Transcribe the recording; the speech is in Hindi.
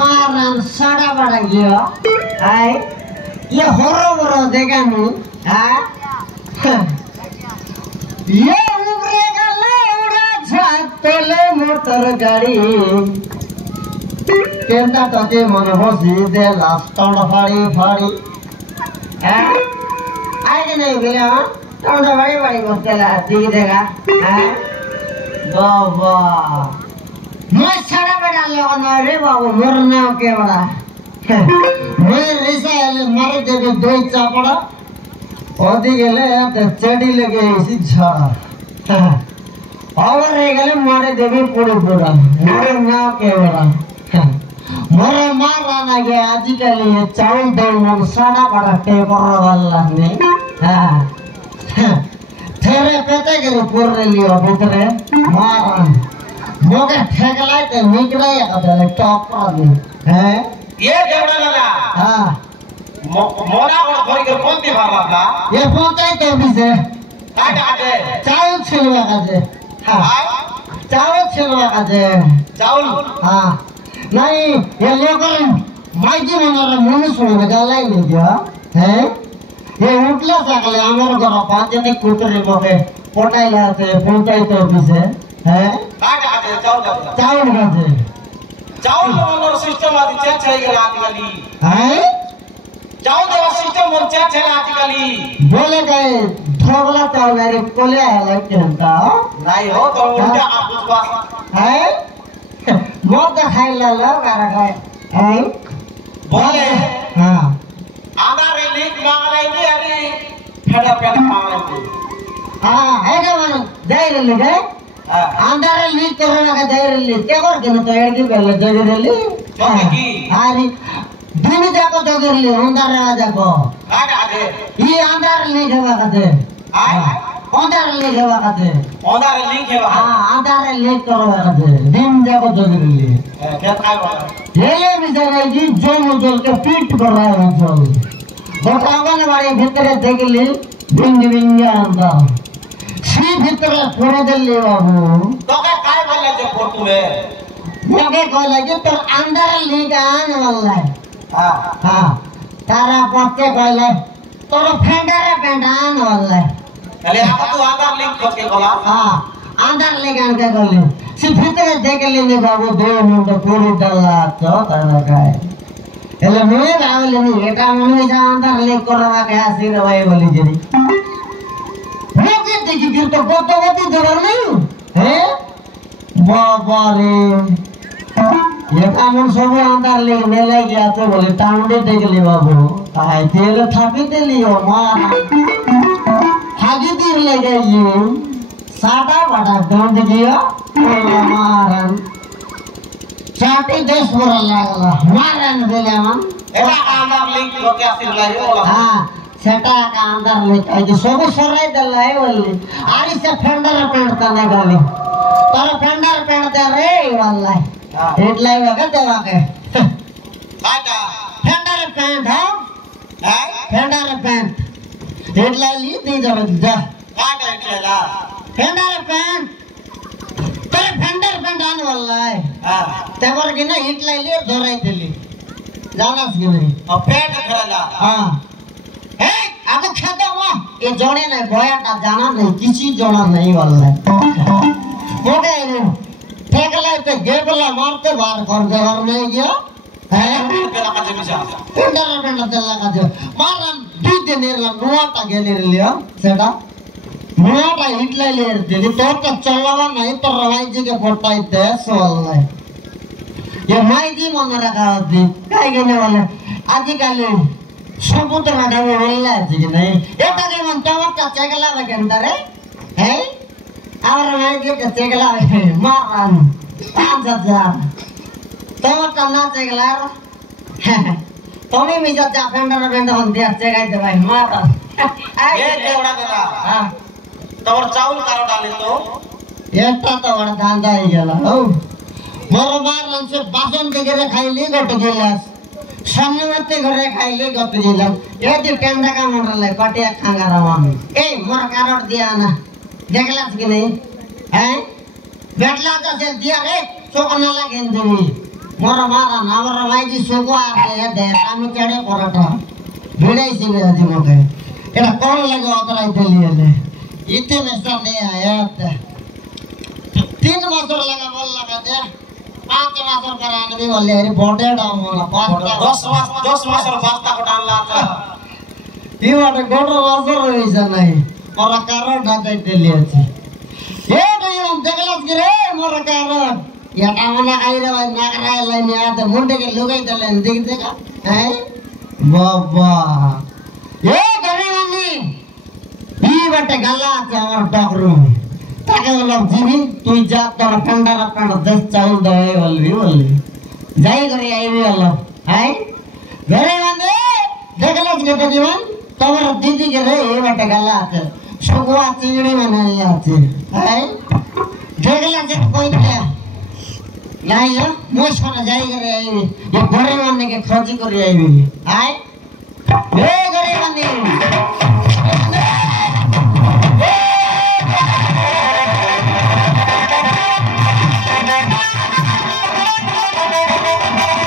मारन साड़ा बड़ा गया आई ये होरो देखा नहीं ये उबरे गले उड़ा छत तले मोटर गाड़ी केंदा टके मन बसी दे लास्ट फाड़ी फाड़ी आई नहीं बिना टोंडा बड़ी बड़ी बोतल दी देगा बाबा मैं सारा बड़ा लोगों रे बाबू मरने के बड़ा मैं रिसाल मर देवे दो चापड़ा ओदी गेले ते चढ़ी लगे इसी झाड़ा और रे गेले मारे देवे पूरे पूरा मरने के बड़ा मरे मार रहा गया आजकल ये चावल दे मन साड़ा बड़ा टेपर वाला ने तेरे पेटे के पूरे लियो भीतरे मार मोगे ठेकलाई ते निकले या कदले टॉपर दे हैं ये देवड़ा लगा हां मोरा और कोई के पोंती बाबा का ये पोंते तो भी से काट आते चावल छिलवा का जे हां चावल छिलवा का जे चावल हां नहीं ये लेकर माइकी मनारे मुनि सुने गलाई नहीं दिया हैं ये उठला सकले हमर घर पांच जने कुतरे मोगे पोटाई लाते पोंते तो भी से हैं काट आते चावल चावल का जे चावल वाला सिस्टम आदि चेंज है गला आजकली हैं चावल वाला सिस्टम और चेंज है आजकली बोले गए थोगला चावल रे कोले है केंता नहीं हो तो उल्टा आप विश्वास हैं मौत खाई ला ला कर खाए हैं बोले हां आधा रे लीक मांग रही थी अरे फेड़ा फेड़ा मांग रही थी हां है का मन जाई रे ले आंधारे लीक करना का जाई रे ले के कर के तो एडी बेले जाई रे ले की अरे दिन जाको जगर ले अंधारे आ जाको काट आते ये अंधारे ले जावा का दे अंधारे ले जावा का दे आधा रे लीक है हां अंधारे ले करवा का दे दिन जाको जगर ले क्या खाए वाला ये भी जगह जी जोल के पीट कर रहा है जोल बतावन वाले भीतर देख ले बिंग बिंग अंदर सी भीतर पूरा दे ले बाबू तो क्या खाए वाला जो फोटो है मगे कहला जे तोर अंदर ले गान वाला हां हां तारा पक्के कहला तोर फेंडर पेंडान वाला अरे आप तो आधार लिंक खोज के बोला हां अंदर ले गान के कहले सी भीतर देख ले बाबू दो मिनट पूरी डला तो तारा काय एले मुए रावले नी एटा मने जा अंदर ले करवा के आसी रवाई बोली जरी मगे देखि गिर तो गोतवती जबर नहीं हैं बाबा रे ये कामन सब अंदर ले मेले गया तो बोले टांडे देख ले बाबू ताई तेल थापी दे लियो मां हागी दी ले गई साटा बड़ा दंड दिया मारन चाटी देश पर लागला मारन देले मन एटा आधार लिंक खोज के आसी रवाई बोला हां सेटा का अंदर ले के सब सराय दला है बोली आरी से फेंडर पेंडता नहीं गली तर फेंडर पेंड दे रे वाला એટલા વખત દેવા કે કાટા ફેન્ડર પેન્ટ હા હે ફેન્ડર પેન્ટ એટલા લી દી જવા જા કાટા એટલે ફેન્ડર પેન્ટ તે ફેન્ડર પેન્ટ આન વલ્લાય हां તે वर કે ના એટલા લી ધરાઈ દેલી જાનાસ કે નહીં और पेट खराला हां ए आ तो खेदा वा ये जोड़े ने गोयाटा जाना नहीं किसी जोड़ा नहीं वल्लाय मोटे ठेकले ते गेबला मारते बाहर कर देवर नहीं गया है तेरा का जमीसा पेंडर पेंडर चला का जो मारन दीदे नेरला नुआटा गेले लिया सेडा नुआटा हिटले ले दे तो चलवा नहीं तो रवाई जी के फोटा इते सोल्ला ये माई जी मन रखा होती काई गने वाले आजकल समुद्र में वो बोलला जी नहीं एटा के मन टमाटर चेगला बगंदर है और मैं के चेगला मारन 5000 टमाटर ना चेगला तुम्हें भी जब फेंडर फेंडर हम दिया चेगाई दे भाई मारन ये केवड़ा दादा हां तोर चावल कारो डाले तो एटा तो बड़ा धांधा ही गेला हो मोर मारन से बासन के घरे खाइली गट गेलास शनिवारते घरे खाइले गत गेलास ए दि टेंडा का मंडले कटिया खांगा रवान ए मोर कारोट दिया ना देखलास कि नहीं हैं बैठला तो से दिया रे सोकना लागेन देवी मोर मारा ना मोर माइजी सुगो आके दे आमी केड़े पराठा भिड़ाई सिबे আজি मके एटा कोन लगे ओतराई देलिएले इते मेसा ने आया 3 बছর लगा बोल लगा दे 5 बছর पर आने भी बोले अरे बॉडी डाउन होला 10 বছর বাস্তা কোটা আনলা ई वाटे गोटो बছর হইছে নাই মোর কারণ ঢাকাই দেলিয়েছি এ ভাই দেখলাস কি রে মোর কারণ এটা মনে আইরে ভাই নাগরাই লাইনে আতে মুন্ডেকে লুকাই দিলেন দেখ দেখা হ্যাঁ বাবা এ গরিবানি ই বাটে গালা আছে আমার ডকরু তাকে বললাম জিবিন তুই যা তোর ঠান্ডা রাখনা দেশ চাউল দেয় বলবি যাই করে আইবি বললাম হ্যাঁ গরিবানি দেখলাস কি জীবন তোমার দিদি কে রে এই বাটে গালা আছে সুগুয়া চিংড়ি মানে আছে হ্যাঁ দেখলাস যে কইতে নাই মোর সামনে যাই করে আইবি এ গরিবানি কে খোঁজি করে আইবি হ্যাঁ এ গরিবানি